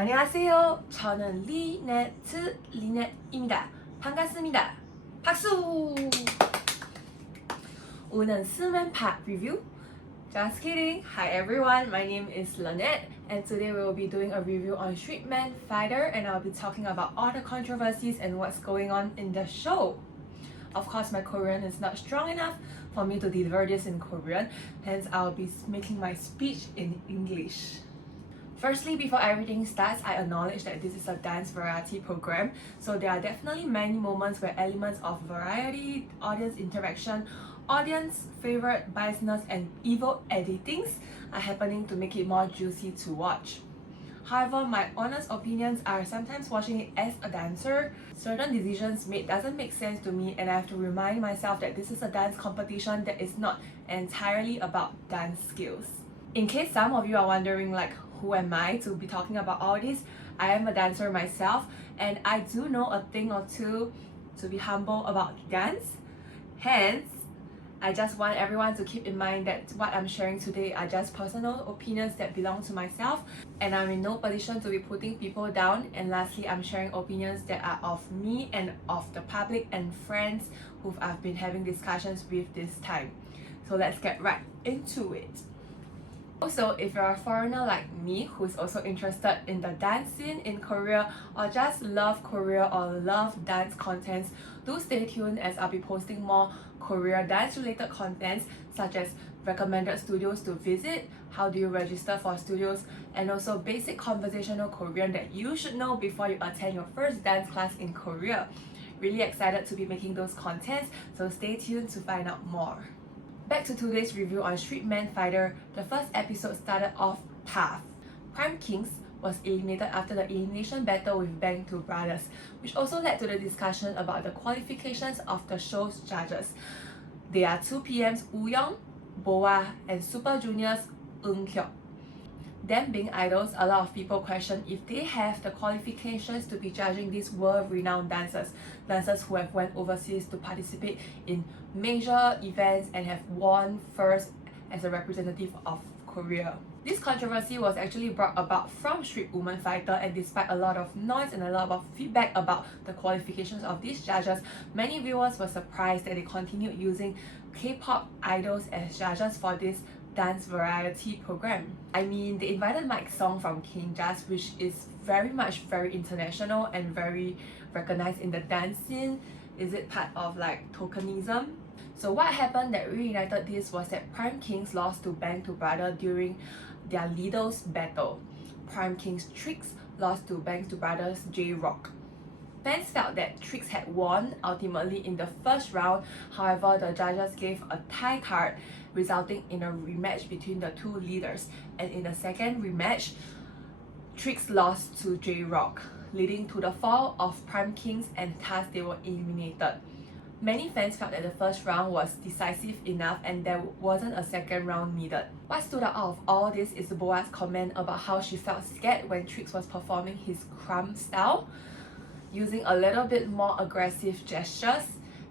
안녕하세요. 저는 Lynette입니다. 반갑습니다. 박수! 오늘은 Suman Park review. Just kidding. Hi everyone, my name is Lynette and today we will be doing a review on Street Man Fighter and I'll be talking about all the controversies and what's going on in the show. Of course, my Korean is not strong enough for me to deliver this in Korean, hence I'll be making my speech in English. Firstly, before everything starts, I acknowledge that this is a dance variety program, so there are definitely many moments where elements of variety, audience interaction, audience favorite, biasness, and evil editings are happening to make it more juicy to watch. However, my honest opinions are sometimes watching it as a dancer, certain decisions made doesn't make sense to me and I have to remind myself that this is a dance competition that is not entirely about dance skills. In case some of you are wondering like, who am I to be talking about all this? I am a dancer myself and I do know a thing or two to be humble about dance. Hence, I just want everyone to keep in mind that what I'm sharing today are just personal opinions that belong to myself and I'm in no position to be putting people down, and lastly, I'm sharing opinions that are of me and of the public and friends who I've been having discussions with this time. So let's get right into it. Also, if you're a foreigner like me who's also interested in the dance scene in Korea or just love Korea or love dance contents, do stay tuned as I'll be posting more Korea dance related contents such as recommended studios to visit, how do you register for studios, and also basic conversational Korean that you should know before you attend your first dance class in Korea. Really excited to be making those contents, so stay tuned to find out more. Back to today's review on Street Man Fighter, the first episode started off tough. PrimeKingz was eliminated after the elimination battle with Bank2Brothers, which also led to the discussion about the qualifications of the show's judges. They are 2PM's Woo-young, BoA, and Super Junior's Eun-hyuk. Them being idols, a lot of people question if they have the qualifications to be judging these world-renowned dancers who have went overseas to participate in major events and have won first as a representative of Korea. This controversy was actually brought about from Street Woman Fighter, and despite a lot of noise and a lot of feedback about the qualifications of these judges, many viewers were surprised that they continued using K-pop idols as judges for this dance variety program. I mean, they invited Mike Song from KingJazz, which is very international and very recognized in the dance scene. Is it part of like tokenism? So what happened that reunited this was that PrimeKingz lost to Bank2Brothers during their Lidl's battle. PrimeKingz Tricks lost to Bank2Brothers J-Rock. Fans felt that Tricks had won ultimately in the first round, however the judges gave a tie card resulting in a rematch between the two leaders, and in the second rematch, Tricks lost to J-Rock, leading to the fall of PrimeKingz and thus they were eliminated. Many fans felt that the first round was decisive enough and there wasn't a second round needed. What stood out of all this is BoA's comment about how she felt scared when Tricks was performing his crumb style, using a little bit more aggressive gestures.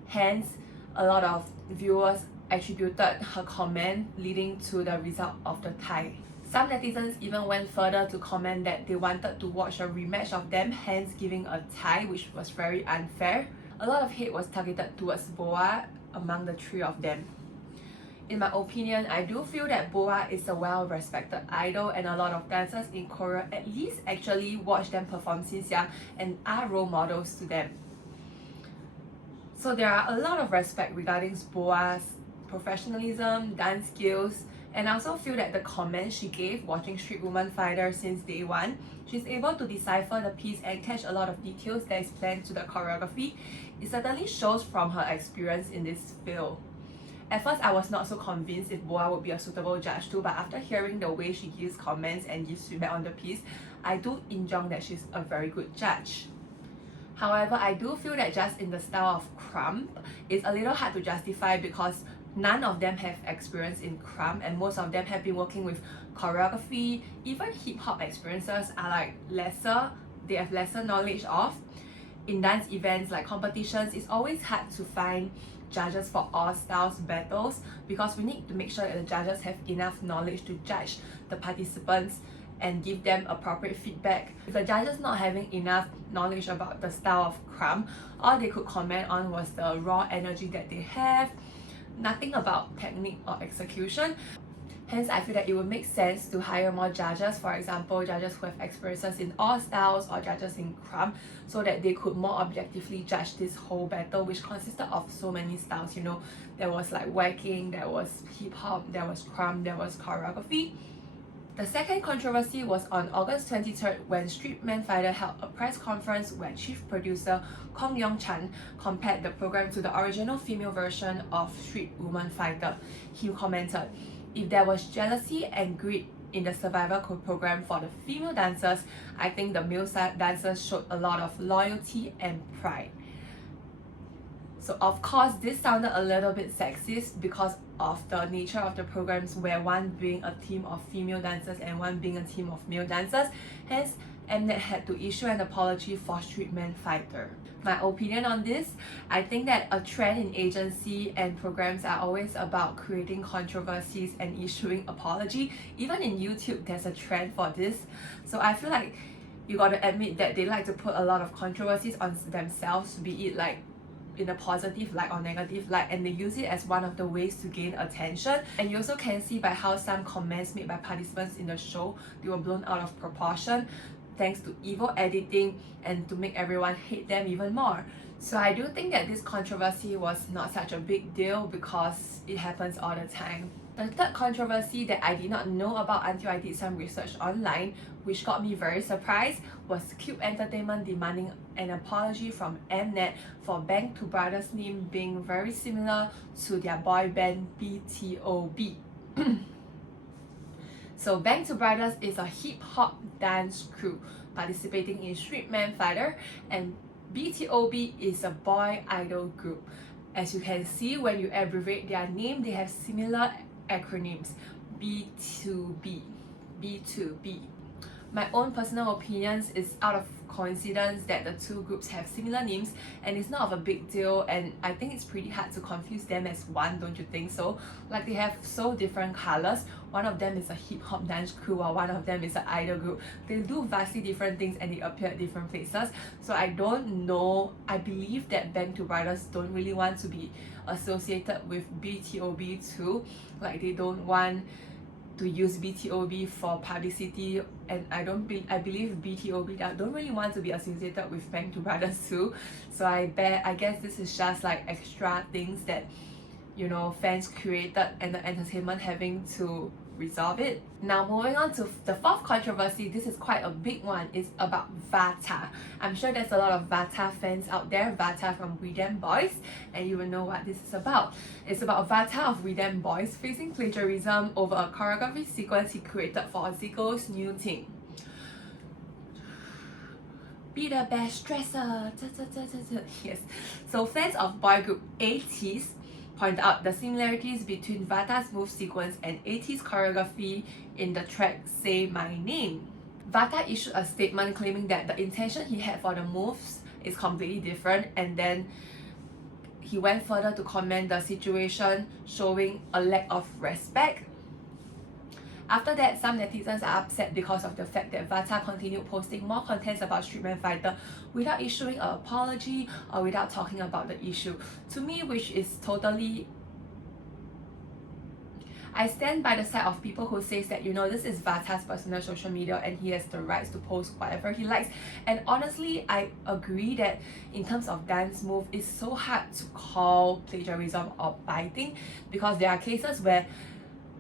Hence, a lot of viewers attributed her comment leading to the result of the tie. Some netizens even went further to comment that they wanted to watch a rematch of them, hence giving a tie, which was very unfair. A lot of hate was targeted towards BoA among the three of them. In my opinion, I do feel that BoA is a well-respected idol and a lot of dancers in Korea at least actually watch them perform since young and are role models to them. So there are a lot of respect regarding BoA's professionalism, dance skills, and I also feel that the comments she gave watching Street Woman Fighter since day one, she's able to decipher the piece and catch a lot of details that is planned to the choreography. It certainly shows from her experience in this field. At first, I was not so convinced if BoA would be a suitable judge too, but after hearing the way she gives comments and gives feedback on the piece, I do injunct that she's a very good judge. However, I do feel that just in the style of crumb, it's a little hard to justify because none of them have experience in crumb and most of them have been working with choreography. Even hip-hop experiences are like lesser, they have lesser knowledge of. In dance events like competitions, it's always hard to find judges for all styles battles because we need to make sure that the judges have enough knowledge to judge the participants and give them appropriate feedback. If the judges not having enough knowledge about the style of crumb, all they could comment on was the raw energy that they have, nothing about technique or execution. Hence, I feel that it would make sense to hire more judges, for example, judges who have experiences in all styles or judges in crumb, so that they could more objectively judge this whole battle, which consisted of so many styles. You know, there was like whacking, there was hip-hop, there was crumb, there was choreography. The second controversy was on August 23rd when Street Man Fighter held a press conference where chief producer Kong Yong-chan compared the program to the original female version of Street Woman Fighter. He commented, "If there was jealousy and greed in the survivor program for the female dancers, I think the male dancers showed a lot of loyalty and pride." So of course, this sounded a little bit sexist because of the nature of the programs, where one being a team of female dancers and one being a team of male dancers. Hence, Mnet had to issue an apology for Street Man Fighter. My opinion on this, I think that a trend in agency and programs are always about creating controversies and issuing apology. Even in YouTube, there's a trend for this. So I feel like you gotta admit that they like to put a lot of controversies on themselves, be it like in a positive light or negative light, and they use it as one of the ways to gain attention. And you also can see by how some comments made by participants in the show, they were blown out of proportion thanks to evil editing and to make everyone hate them even more. So I do think that this controversy was not such a big deal because it happens all the time. The third controversy that I did not know about until I did some research online, which got me very surprised, was Cube Entertainment demanding an apology from Mnet for Bank2Brothers' name being very similar to their boy band BTOB. So Bank2Brothers is a hip-hop dance crew participating in Street Man Fighter, and BTOB is a boy idol group. As you can see, when you abbreviate their name, they have similar acronyms: B2B, B2B. My own personal opinions is out of coincidence that the two groups have similar names, and it's not of a big deal, and I think it's pretty hard to confuse them as one, don't you think so? Like, they have so different colors. One of them is a hip-hop dance crew while one of them is an idol group. They do vastly different things and they appear at different places. So I don't know. I believe that Bank2Brothers don't really want to be associated with BTOB too. Like, they don't want to use BTOB for publicity, and I believe BTOB don't really want to be associated with Bank2Brothers too. So I guess this is just like extra things that, you know, fans created and the entertainment having to resolve it. Now moving on to the fourth controversy, this is quite a big one. It's about Vata. I'm sure there's a lot of Vata fans out there, Vata from We Them Boys, and you will know what this is about. It's about Vata of We Them Boys facing plagiarism over a choreography sequence he created for Zico's new team. Be the best dresser. Yes. So fans of boy group ATEEZ point out the similarities between Vata's move sequence and ATEEZ choreography in the track Say My Name. Vata issued a statement claiming that the intention he had for the moves is completely different, and then he went further to comment the situation showing a lack of respect. After that, some netizens are upset because of the fact that Vata continued posting more contents about Street Man Fighter without issuing an apology or without talking about the issue. To me, which is totally... I stand by the side of people who says that, you know, this is Vata's personal social media and he has the rights to post whatever he likes. And honestly, I agree that in terms of dance move, it's so hard to call plagiarism or biting, because there are cases where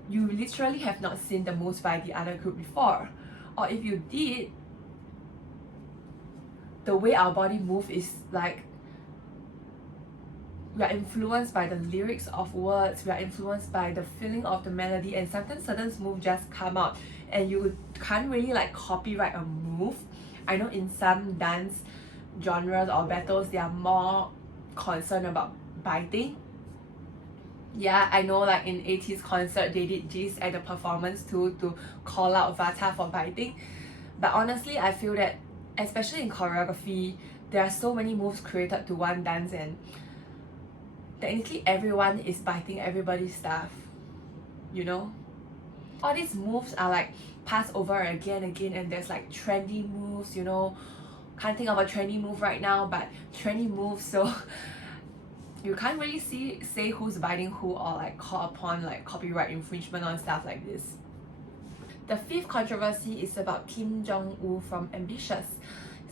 you literally have not seen the moves by the other group before. Or if you did, the way our body move is like, we are influenced by the lyrics of words, we are influenced by the feeling of the melody, and sometimes certain moves just come out and you can't really like copyright a move. I know in some dance genres or battles, they are more concerned about biting. Yeah, I know, like in ATEEZ concert, they did this at the performance too, to call out Vata for biting. But honestly, I feel that, especially in choreography, there are so many moves created to one dance, and technically everyone is biting everybody's stuff, you know? All these moves are like passed over again and again, and there's like trendy moves, you know. Can't think of a trendy move right now, but trendy moves, so you can't really say who's biting who or like call upon like copyright infringement on stuff like this. The fifth controversy is about JungWoo from MBitious.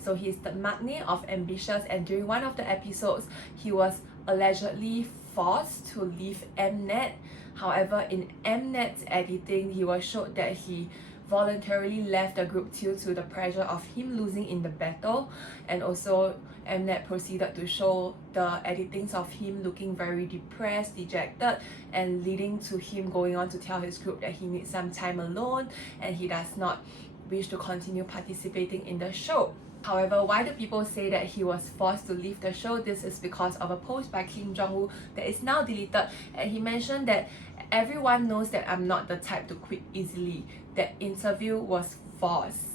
So he's the magnate of MBitious, and during one of the episodes, he was allegedly forced to leave Mnet. However, in Mnet's editing, he was showed that he voluntarily left the group due to the pressure of him losing in the battle, and also Mnet proceeded to show the editings of him looking very depressed, dejected, and leading to him going on to tell his group that he needs some time alone and he does not wish to continue participating in the show. However, why do people say that he was forced to leave the show? This is because of a post by JungWoo that is now deleted, and he mentioned that everyone knows that I'm not the type to quit easily. That interview was forced.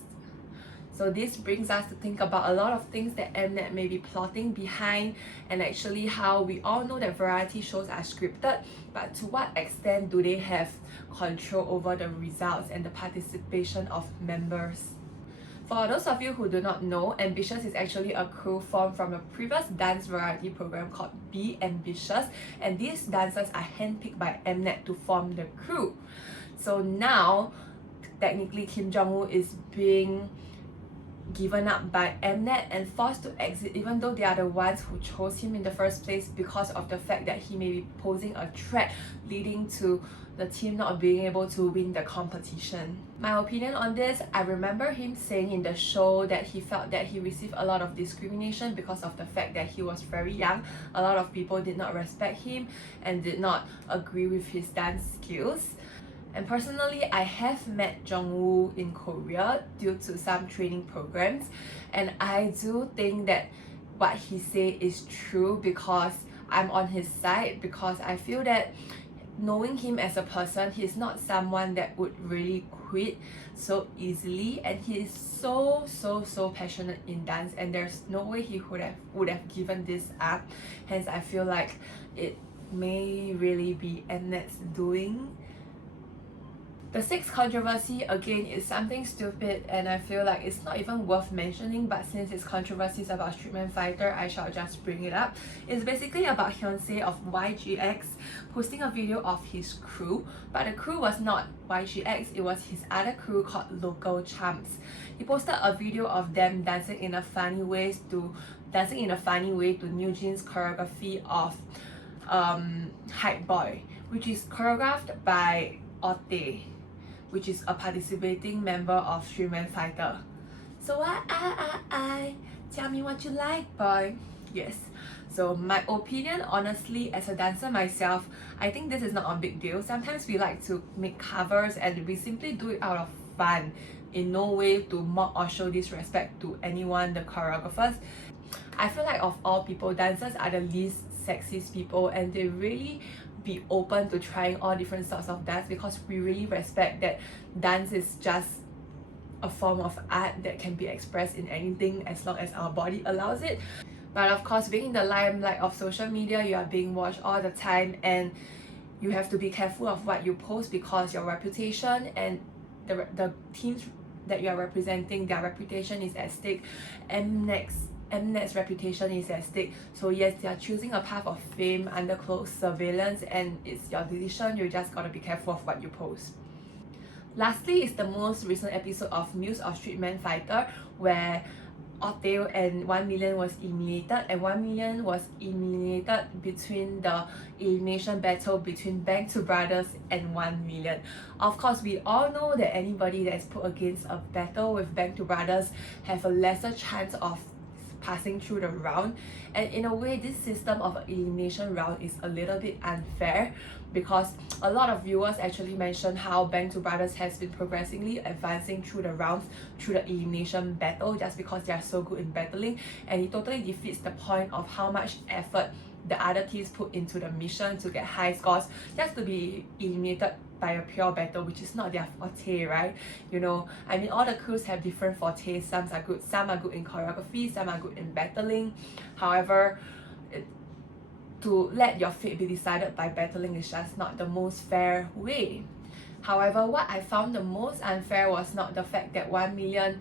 So this brings us to think about a lot of things that Mnet may be plotting behind, and actually how we all know that variety shows are scripted, but to what extent do they have control over the results and the participation of members? For those of you who do not know, MBitious is actually a crew formed from a previous dance variety program called Ambitious, and these dancers are handpicked by Mnet to form the crew. So now, technically JungWoo is being given up by Mnet and forced to exit, even though they are the ones who chose him in the first place, because of the fact that he may be posing a threat, leading to the team not being able to win the competition. My opinion on this, I remember him saying in the show that he felt that he received a lot of discrimination because of the fact that he was very young. A lot of people did not respect him and did not agree with his dance skills. And personally, I have met JungWoo in Korea due to some training programs, and I do think that what he said is true, because I'm on his side, because I feel that knowing him as a person, he's not someone that would really quit so easily, and he is so passionate in dance, and there's no way he would have given this up. Hence, I feel like it may really be Mnet's doing. The sixth controversy, again, is something stupid, and I feel like it's not even worth mentioning, but since it's controversies about Streetman Fighter, I shall just bring it up. It's basically about Hyunse of YGX posting a video of his crew, but the crew was not YGX, it was his other crew called Local Chumps. He posted a video of them dancing in a funny way to NewJeans choreography of Hype Boy, which is choreographed by Ote, which is a participating member of Streetman Fighter. So I tell me what you like, boy. Yes. So my opinion, honestly, as a dancer myself, I think this is not a big deal. Sometimes we like to make covers and we simply do it out of fun, in no way to mock or show disrespect to anyone, the choreographers. I feel like of all people, dancers are the least sexist people, and they really be open to trying all different sorts of dance, because we really respect that dance is just a form of art that can be expressed in anything as long as our body allows it. But of course, being in the limelight of social media, you are being watched all the time, and you have to be careful of what you post, because your reputation and the teams that you are representing, their reputation is at stake, and Mnet's reputation is at stake. So yes, they are choosing a path of fame under close surveillance, and it's your decision. You just gotta be careful of what you post. Lastly is the most recent episode of Muse of Streetman Fighter, where Otae and 1 Million was eliminated, and 1 Million was eliminated between the elimination battle between Bank2Brothers and 1 Million. Of course, we all know that anybody that is put against a battle with Bank2Brothers have a lesser chance of passing through the round, and in a way this system of elimination round is a little bit unfair, because a lot of viewers actually mentioned how Bank2Brothers has been progressively advancing through the rounds, through the elimination battle, just because they are so good in battling, and it totally defeats the point of how much effort the other teams put into the mission to get high scores just to be eliminated by a pure battle, which is not their forte, right? You know, I mean, all the crews have different fortes. Some are good in choreography, some are good in battling. However, to let your fate be decided by battling is just not the most fair way. However, what I found the most unfair was not the fact that 1 million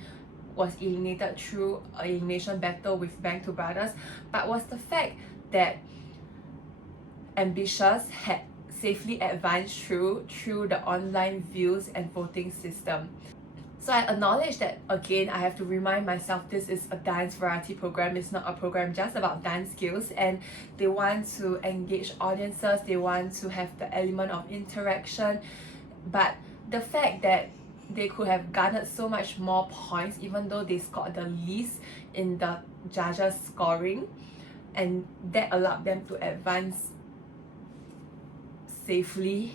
was eliminated through an elimination battle with Bank2Brothers, but was the fact that MBitious had safely advanced through the online views and voting system. So I acknowledge that again, I have to remind myself this is a dance variety program. It's not a program just about dance skills, and they want to engage audiences, they want to have the element of interaction. But the fact that they could have garnered so much more points even though they scored the least in the judges scoring, and that allowed them to advance safely,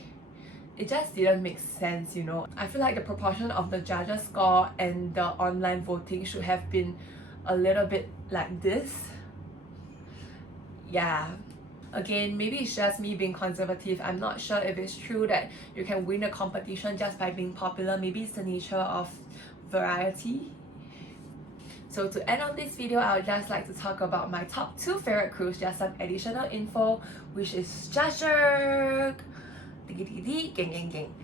it just didn't make sense, you know. I feel like the proportion of the judges score and the online voting should have been a little bit like this. Yeah, again, maybe it's just me being conservative. I'm not sure if it's true that you can win a competition just by being popular. Maybe it's the nature of variety. So to end on this video, I would just like to talk about my top 2 favorite crews, just some additional info, which is JungWoo,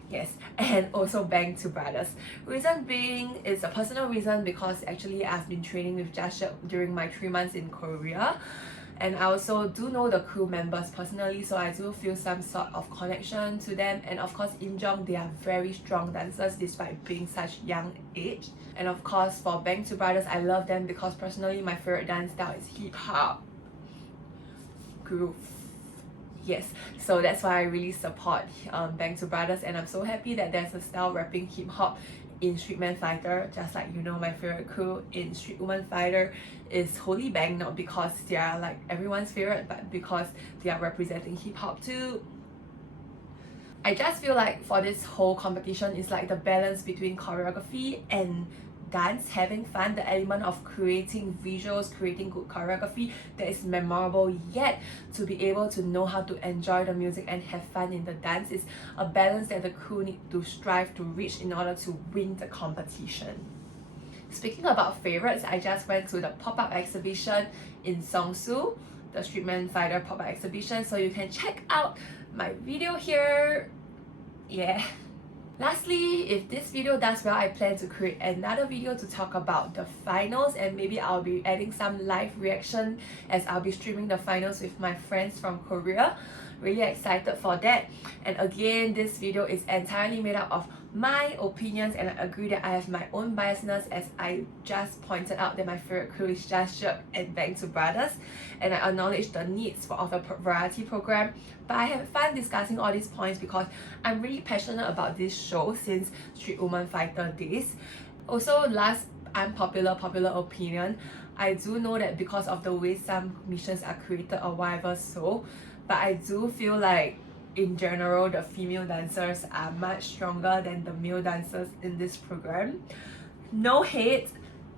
yes, and also Bank2Brothers. Reason being is a personal reason, because actually I've been training with JungWoo during my 3 months in Korea, and I also do know the crew members personally, so I do feel some sort of connection to them. And of course, Imjong, they are very strong dancers despite being such young age. And of course, for Bank2Brothers, I love them because personally my favorite dance style is hip-hop groove. Yes, so that's why I really support Bank2Brothers, and I'm so happy that there's a style rapping hip-hop in Streetman Fighter. Just like, you know, my favorite crew in Street Woman Fighter is Holy Bang, not because they are like everyone's favorite, but because they are representing hip-hop too. I just feel like for this whole competition, it's like the balance between choreography and dance, having fun, the element of creating visuals, creating good choreography that is memorable, yet to be able to know how to enjoy the music and have fun in the dance is a balance that the crew need to strive to reach in order to win the competition. Speaking about favorites, I just went to the pop-up exhibition in Seongsu, the Streetman Fighter pop-up exhibition, so you can check out my video here. Yeah. Lastly, if this video does well, I plan to create another video to talk about the finals, and maybe I'll be adding some live reaction as I'll be streaming the finals with my friends from Korea. Really excited for that. And again, this video is entirely made up of my opinions, and I agree that I have my own biasness, as I just pointed out that my favorite crew is JungWoo and Bank2Brothers, and I acknowledge the needs of a variety program. But I have fun discussing all these points because I'm really passionate about this show since Street Woman Fighter days. Also, last unpopular opinion, I do know that because of the way some missions are created or whatever, so but I do feel like in general the female dancers are much stronger than the male dancers in this program. No hate,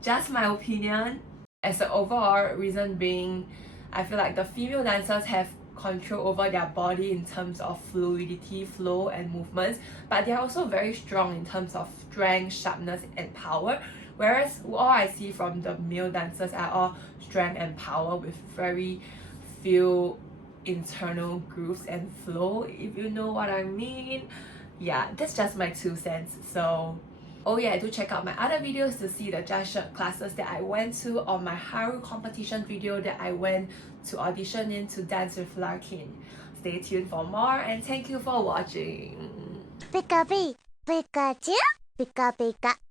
just my opinion. As an overall reason being, I feel like the female dancers have control over their body in terms of fluidity, flow and movements, but they're also very strong in terms of strength, sharpness and power, whereas all I see from the male dancers are all strength and power with very few internal grooves and flow, if you know what I mean. Yeah, that's just my 2 cents. So oh yeah, do check out my other videos to see the JungWoo classes that I went to, or my Haru competition video that I went to audition in to dance with Larkin. Stay tuned for more, and thank you for watching. Pika Pikachu, Pika Pika.